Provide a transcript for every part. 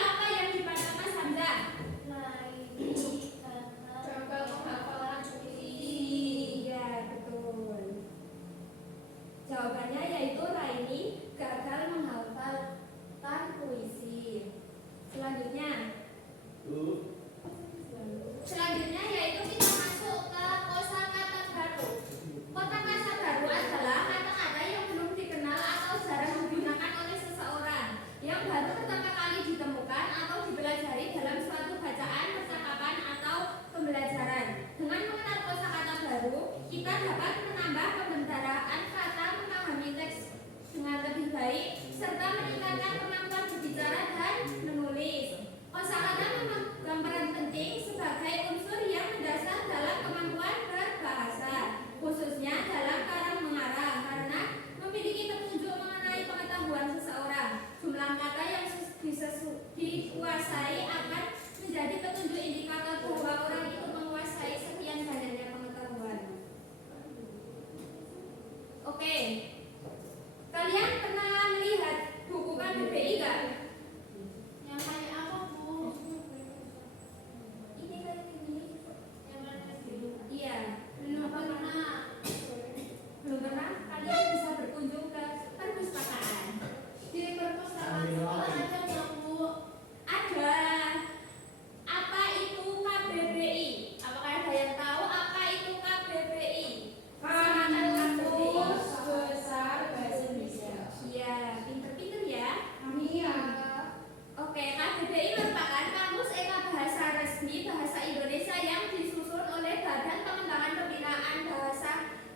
Apa yang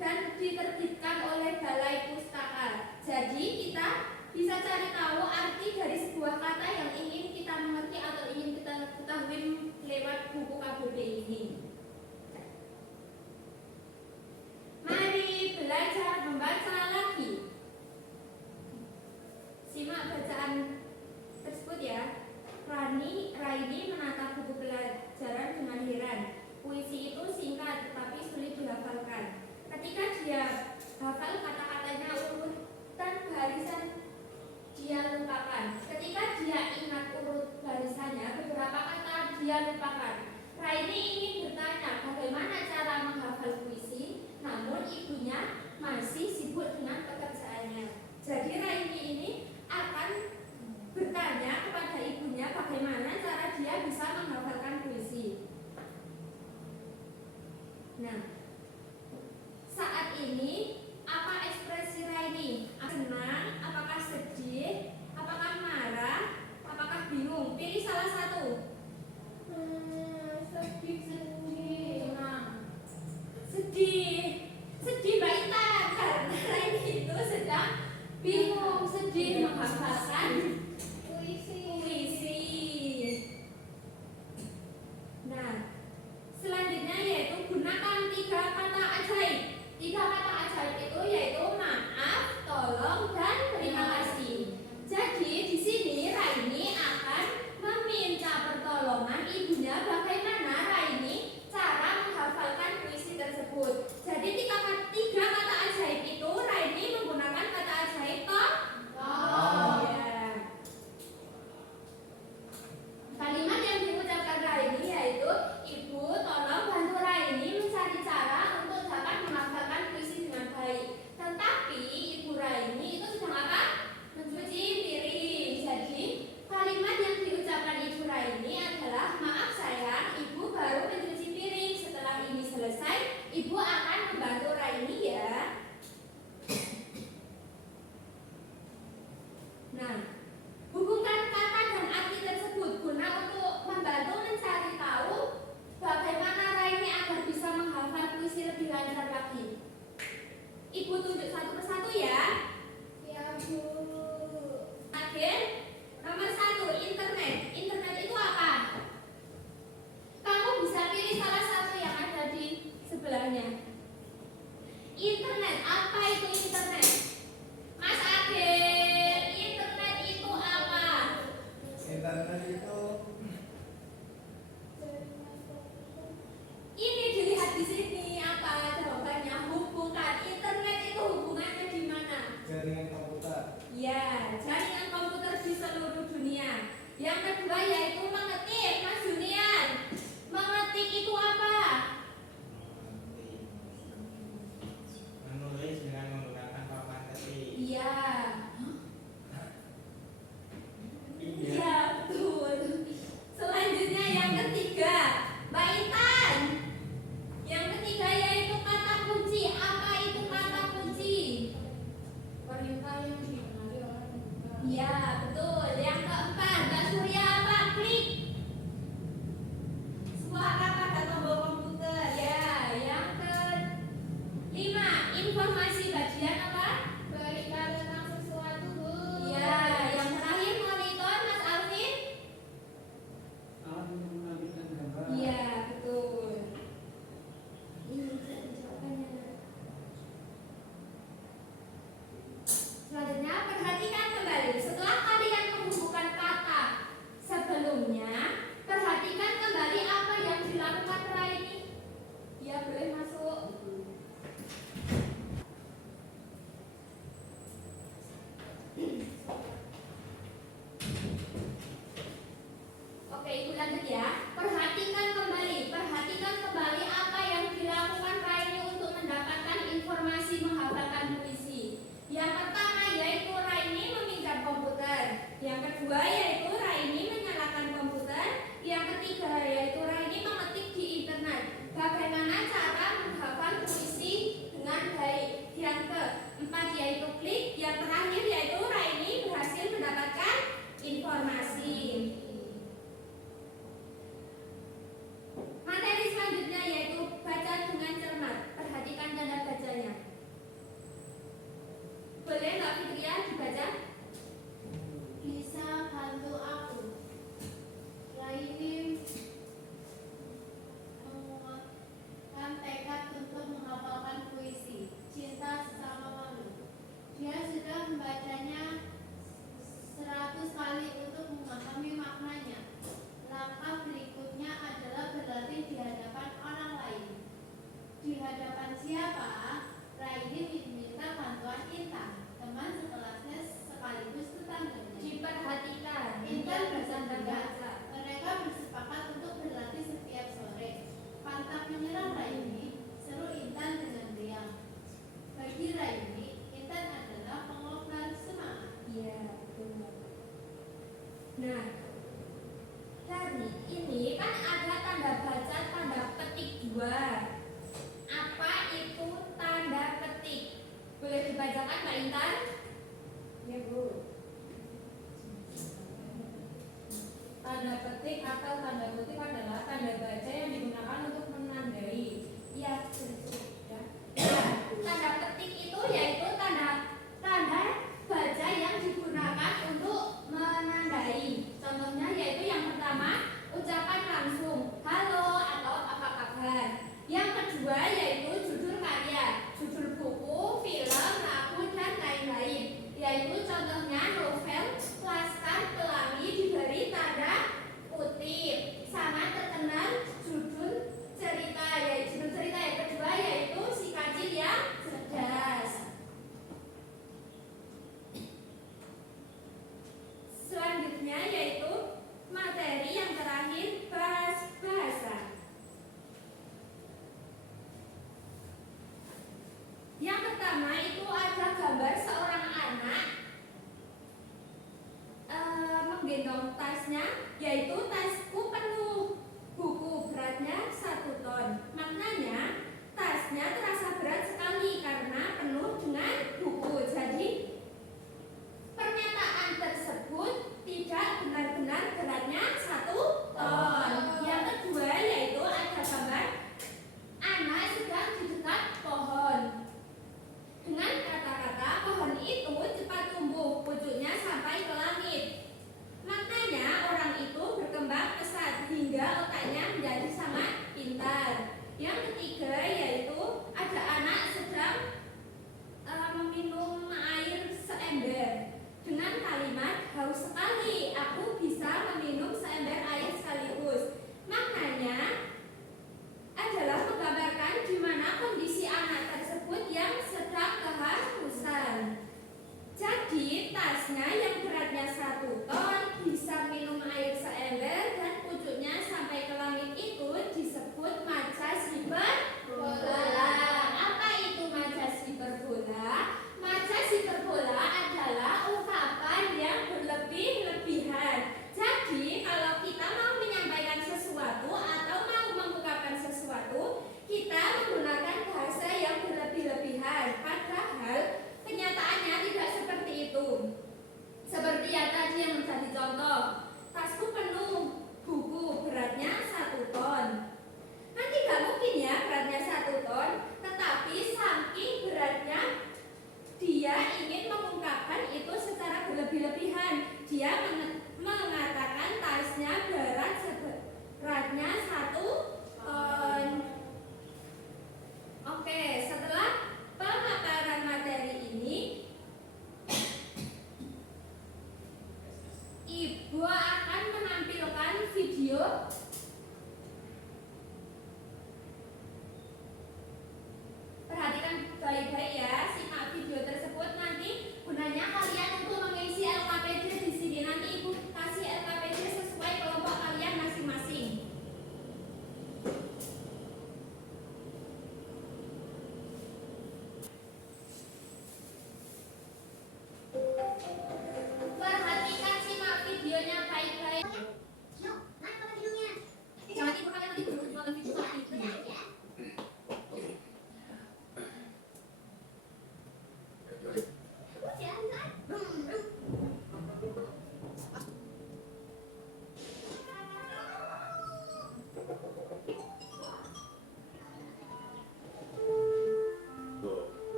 dan diterbitkan oleh Balai Pustaka. Jadi kita bisa cari tahu arti dari sebuah kata yang ingin kita mengerti atau ingin kita ketahui lewat buku KBB ini. Mari belajar membaca lagi. Simak bacaan tersebut ya. Raini menatap buku pelajaran dengan heran. Puisi itu singkat tetapi sulit dihafalkan. Ketika dia hafal kata-katanya urutan barisan dia lupakan. Ketika dia ingat urut barisannya, beberapa kata dia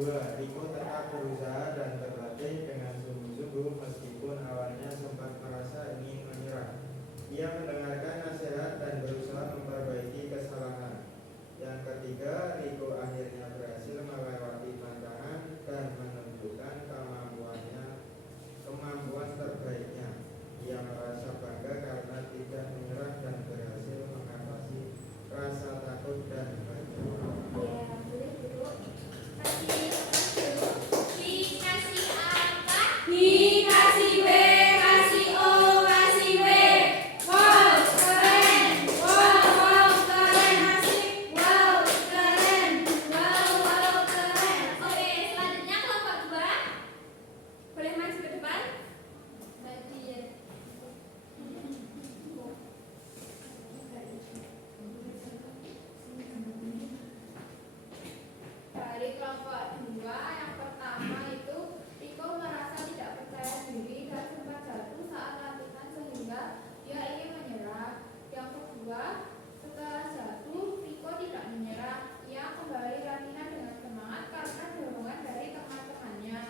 kedua, Riko tetap berusaha dan berlatih dengan sungguh-sungguh meskipun awalnya sempat merasa ingin menyerah. Ia mendengarkan nasihat dan berusaha memperbaiki kesalahan. Yang ketiga, Riko akhirnya berhasil melewati tantangan dan menunjukkan kemampuan terbaiknya. Ia merasa bangga karena tidak menyerah dan berhasil mengatasi rasa takut dan kecewa. Ya, boleh duduk. Dikasih apa? Dikasih B, kasih O, kasih W. Wow, keren. Wow, keren. Asik. Wow, keren. Wow, keren. Oke, selanjutnya kelompok 2. Boleh maju ke depan? Dari kelompok 2 yang pertama itu Riko merasa tidak percaya diri dan sempat jatuh saat latihan sehingga dia ingin menyerah. Yang kedua, setelah jatuh Riko tidak menyerah. Ia kembali latihan dengan semangat karena dorongan dari teman-temannya.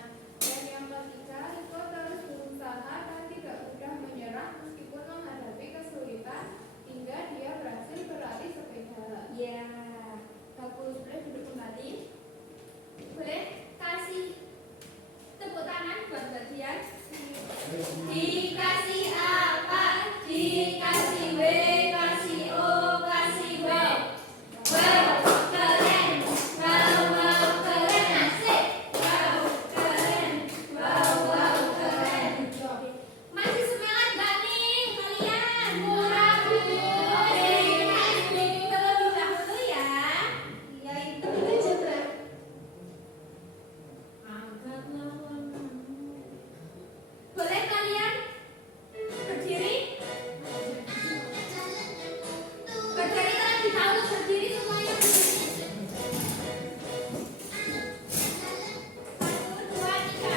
Dan yang ketiga, Riko terus berusaha dan tidak mudah menyerah meskipun menghadapi kesulitan hingga dia berhasil berlatih sepeda. Ya, bagus. Boleh duduk kembali. Boleh kasih tepuk tangan buat bagian. Dikasih apa? Dikasih W, kasih O, kasih W. Wow, keren. Wow, keren. Asik. Wow, keren. Wow, keren. Masih semangat gak nih kalian? Terlebih dahulu ya. Yaitu boleh kalian berdiri? Berdiri terlebih dahulu, berdiri semuanya berdiri. 1, 2, 3.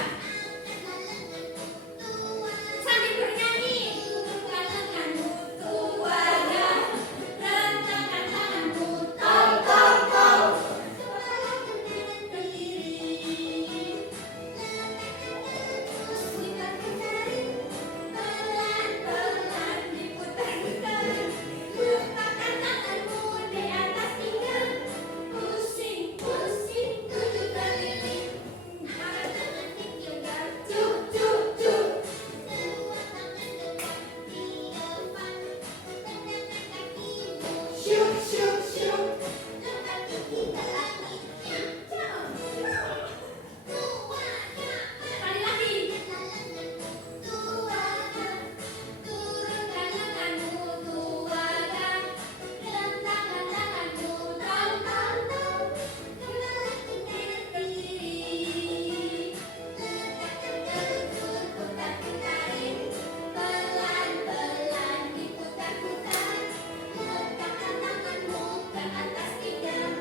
Sambil bernyanyi. Turunkan lenganmu tuanya, rentangkan tanganmu, tong tong tong. Berdiri. Pelan-pelan diputar-putar, letakkan tanganmu di atas pinggang, pusing-pusing tujuh keliling, angkat tangan ditinggal, cuk cuk cuk. Syuk syuk syuk. Sekali lagi. Turunkan lenganmu tuanya, rentangkan tanganmu, tong tong tong. Berdiri. Putar-putarin, pelan-pelan diputar-putar, letakkan tanganmu ke atas pinggang,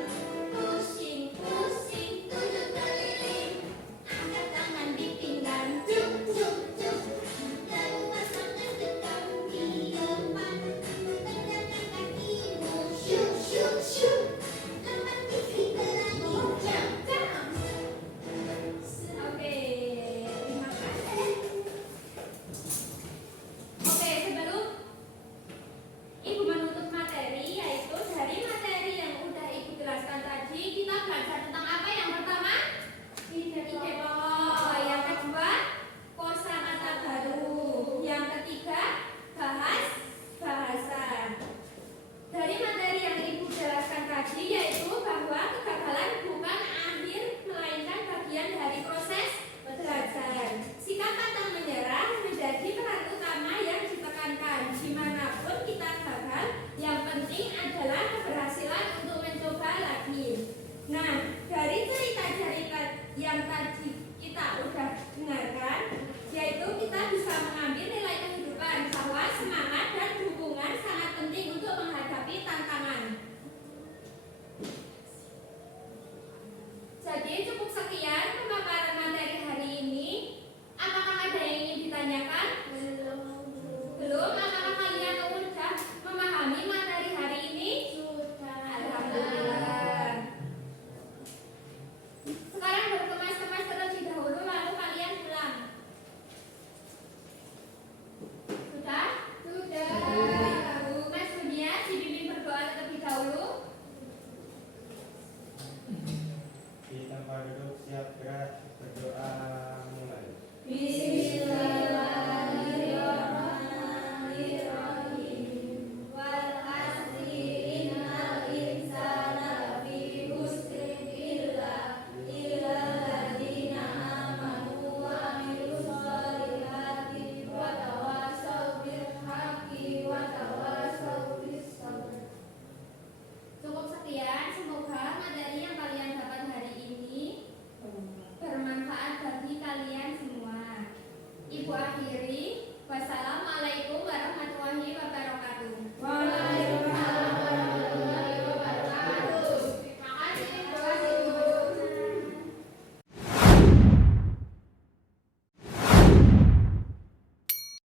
pusing-pusing tujuh keliling, angkat tangan di pinggang, cuk cuk cuk. Syuk syuk syuk. Oke, terima kasih. Oke, sebelum Ibu menutup materi, yaitu dari materi yang udah Ibu jelaskan tadi, kita belajar tentang apa yang pertama? Ide pokok. Yang kedua, kosakata baru. Yang ketiga, bahas bahasa. Dari materi yang Ibu jelaskan tadi, yaitu bahwa kegagalan bukan akhir, melainkan bagian dari proses belajar. Sikap pantang menyerah menjadi peran utama yang ditekankan. Dimanapun kita gagal, yang penting adalah keberhasilan untuk mencoba lagi. Nah, dari cerita-cerita yang tadi kita udah